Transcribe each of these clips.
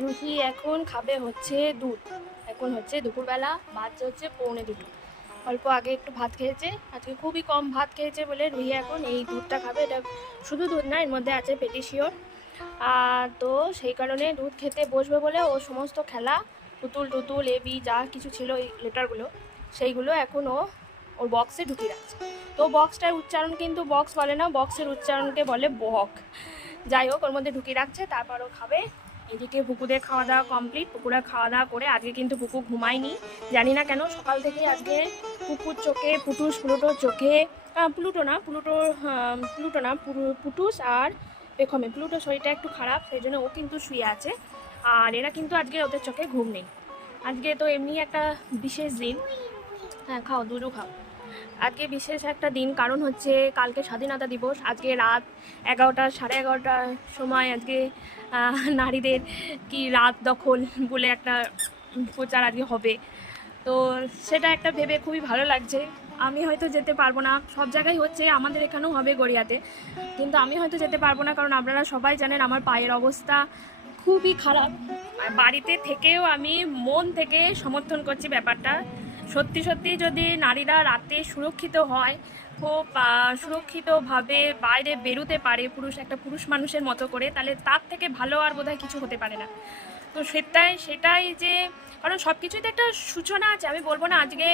রুহি এখন খাবে হচ্ছে দুধ। এখন হচ্ছে দুপুরবেলা বাচ্চা হচ্ছে পৌনে দুটো। অল্প আগে একটু ভাত খেয়েছে, আজকে খুবই কম ভাত খেয়েছে বলে রুহি এখন এই দুধটা খাবে। এটা শুধু দুধ না, এর মধ্যে আছে পেটিশিওর আর তো সেই কারণে দুধ খেতে বসবে বলে ও সমস্ত খেলা, পুতুল টুতুল, এবি, যা কিছু ছিল এই লেটারগুলো, সেইগুলো এখন ও, ওর বক্সে ঢুকিয়ে রাখছে। তো বক্সটার উচ্চারণ কিন্তু বক্স বলে না বক্সের উচ্চারণকে বলে বক। যাই হোক, ওর মধ্যে ঢুকিয়ে রাখছে, তারপর ও খাবে। এদিকে পুকুদের খাওয়া দাওয়া কমপ্লিট পুকুরে খাওয়া দাওয়া করে আজকে কিন্তু পুকু ঘুমায়নি। জানি না কেন, সকাল থেকে আজকে পুকুর চোখে, পুটুস, প্লুটোর চোখে প্লুটো না প্লুটোর প্লুটো না পুটুস আর পেখমে প্লুটোর শরীরটা একটু খারাপ, সেই জন্য ও কিন্তু শুয়ে আছে। আর এরা কিন্তু আজকে ওদের চোখে ঘুম নেই। আজকে তো এমনি একটা বিশেষ দিন। হ্যাঁ খাও, দুধও খাও। আজকে বিশেষ একটা দিন, কারণ হচ্ছে কালকে স্বাধীনতা দিবস। আজকে রাত এগারোটা, সাড়ে এগারোটার সময় আজকে নারীদের কি রাত দখল বলে একটা প্রচার আজকে হবে। তো সেটা একটা ভেবে খুবই ভালো লাগছে। আমি হয়তো যেতে পারব না। সব জায়গায় হচ্ছে, আমাদের এখানেও হবে গড়িয়াতে। কিন্তু আমি হয়তো যেতে পারব না, কারণ আপনারা সবাই জানেন আমার পায়ের অবস্থা খুবই খারাপ। বাড়িতে থেকেও আমি মন থেকে সমর্থন করছি ব্যাপারটা। সত্যি সত্যি যদি নারীরা রাতে সুরক্ষিত হয়, খুব সুরক্ষিতভাবে বাইরে বেরোতে পারে পুরুষ, একটা পুরুষ মানুষের মতো করে, তাহলে তার থেকে ভালো আর বোধহয় কিছু হতে পারে না। তো সেটাই সেটাই যে, কারণ সব কিছুই তো একটা সূচনা আছে। আমি বলব না আজকে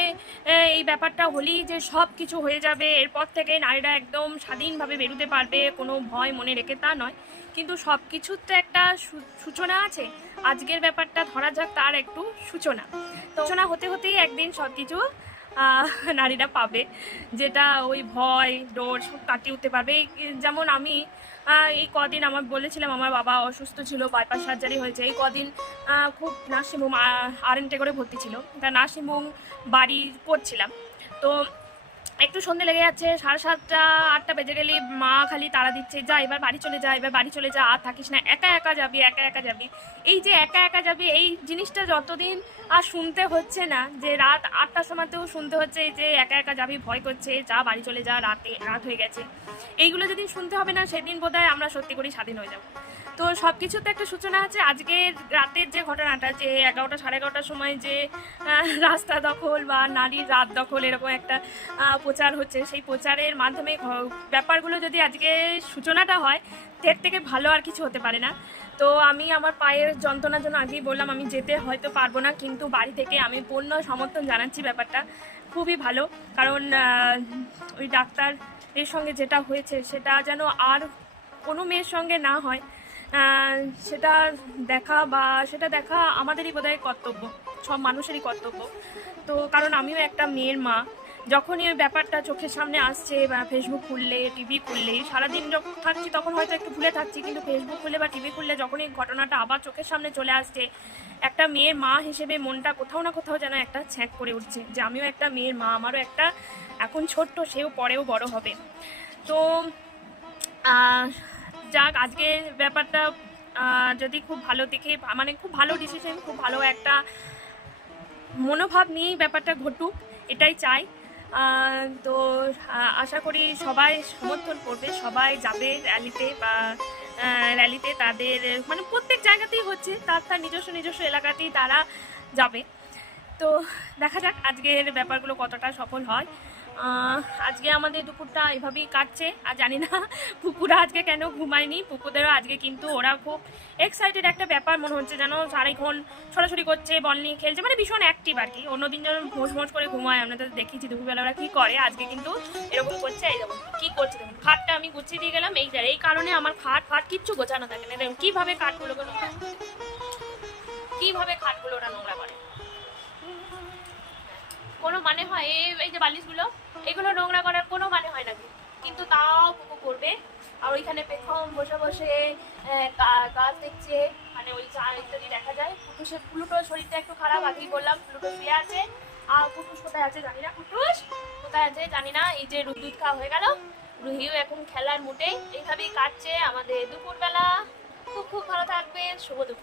এই ব্যাপারটা হলেই যে সব কিছু হয়ে যাবে, এরপর থেকে নারীরা একদম স্বাধীনভাবে বেরোতে পারবে, কোনো ভয় মনে রেখে তা নয়। কিন্তু সব কিছুর তো একটা সূচনা আছে। আজকের ব্যাপারটা ধরা যাক তার একটু সূচনা। তো সূচনা হতে হতেই একদিন সব কিছু নারীরা পাবে। যেটা ওই ভয়, ডোর সব কাটিয়ে উঠতে পারবে। যেমন আমি এই কদিন আমার বলেছিলাম আমার বাবা অসুস্থ ছিল বাইপাস সার্জারি হয়েছে। এই কদিন খুব নার্সিংহোম আর আরএনটে করে ভর্তি ছিল। তা নার্সিংহোম বাড়ি করছিলাম। তো একটু সন্ধে লেগে যাচ্ছে, সাড়ে সাতটা, আটটা বেজে গেলে মা খালি তাড়া দিচ্ছে, যা এবার বাড়ি চলে যা, এবার বাড়ি চলে যা, আর থাকিস না, একা একা যাবি, একা একা যাবি। এই যে একা একা যাবি, এই জিনিসটা যতদিন আর শুনতে হচ্ছে না, যে রাত আটটার সময়তেও শুনতে হচ্ছে যে একা একা যাবি, ভয় করছে, যা বাড়ি চলে যা, রাতে রাত হয়ে গেছে। এইগুলো যেদিন শুনতে হবে না, সেদিন বোধহয় আমরা সত্যি করেই স্বাধীন হয়ে যাব। তো সব কিছুতে একটা সূচনা আছে। আজকে রাতের যে ঘটনাটা, যে এগারোটা, সাড়ে এগারোটার সময় যে রাস্তা দখল বা নারীর রাত দখল এরকম একটা প্রচার হচ্ছে, সেই প্রচারের মাধ্যমে ব্যাপারগুলো যদি আজকে সূচনাটা হয় এর থেকে ভালো আর কিছু হতে পারে না। তো আমি আমার পায়ের যন্ত্রণার জন্য আগেই বললাম, আমি যেতে হয়তো পারব না, কিন্তু বাড়ি থেকে আমি পূর্ণ সমর্থন জানাচ্ছি ব্যাপারটা। খুবই ভালো, কারণ ওই ডাক্তার এর সঙ্গে যেটা হয়েছে, সেটা যেন আর কোনো মেয়ের সঙ্গে না হয়। সেটা দেখা বা সেটা দেখা আমাদেরই বোধহয় কর্তব্য, সব মানুষেরই কর্তব্য। তো কারণ আমিও একটা মেয়ের মা, যখনই ওই ব্যাপারটা চোখের সামনে আসছে বা ফেসবুক খুললে টিভি খুললে, সারাদিন যখন থাকছি তখন হয়তো একটু ভুলে থাকছি, কিন্তু ফেসবুক খুললে বা টিভি খুললে যখনই ঘটনাটা আবার চোখের সামনে চলে আসছে, একটা মেয়ের মা হিসেবে মনটা কোথাও না কোথাও যেন একটা ছ্যাঁক করে উঠছে যে আমিও একটা মেয়ের মা, আমারও একটা এখন ছোট্ট, সেও পরেও বড় হবে। তো যাক আজকের ব্যাপারটা যদি খুব ভালো দেখে মানে খুব ভালো ডিসিশন খুব ভালো একটা মনোভাব নিয়েই ব্যাপারটা ঘটুক, এটাই চাই। তো আশা করি সবাই সমর্থন করবে, সবাই যাবে র্যালিতে বা র্যালিতে তাদের মানে প্রত্যেক জায়গাতেই হচ্ছে, তার তার নিজস্ব নিজস্ব এলাকাতেই তারা যাবে। তো দেখা যাক আজকের ব্যাপারগুলো কতটা সফল হয়। আজকে আমাদের দুপুরটা এভাবেই কাটছে। আর জানি না পুকুরা আজকে কেন ঘুমায়নি। পুকুদেরও আজকে কিন্তু ওরা খুব এক্সাইটেড একটা ব্যাপার মনে হচ্ছে যেন সারাক্ষণ ছড়াছড়ি করছে বল নিয়ে খেলছে। মানে ভীষণ অ্যাক্টিভ আর কি। অন্যদিন যেন মোষ মোষ করে ঘুমায়। আমরা তো দেখেছি দুপুরবেলা ওরা কী করে। আজকে কিন্তু এরকম করছে। এই দেখুন, কী করছে দেখুন। খাটটা আমি গুছিয়ে দিয়ে গেলাম। এই এই কারণে আমার খাট ফাট কিচ্ছু গোছানো থাকে না। দেখুন, কীভাবে খাটগুলোকে নোংরা কীভাবে খাটগুলো ওরা নোংরা করে। মানে হয়, এই যে বালিশগুলো, এগুলো নোংরা করার কোনো মানে হয় নাকি কিন্তু। তাও পুকু করবে। আর ওইখানে পেখম বসে বসে গাছ দেখছে মানে ওই চা ইত্যাদি দেখা যায়। পুটুসের প্লুটোর শরীরটা একটু খারাপ আগেই বললাম প্লুটো শুয়ে আছে। আর পুটুস কোথায় আছে জানি না পুটুস কোথায় আছে জানি না, এই যে দুধ খাওয়া হয়ে গেল। রুহিও এখন খেলার মুটে। এইভাবেই কাটছে আমাদের দুপুরবেলা। খুব খুব ভালো থাকবে শুভ দুপুর।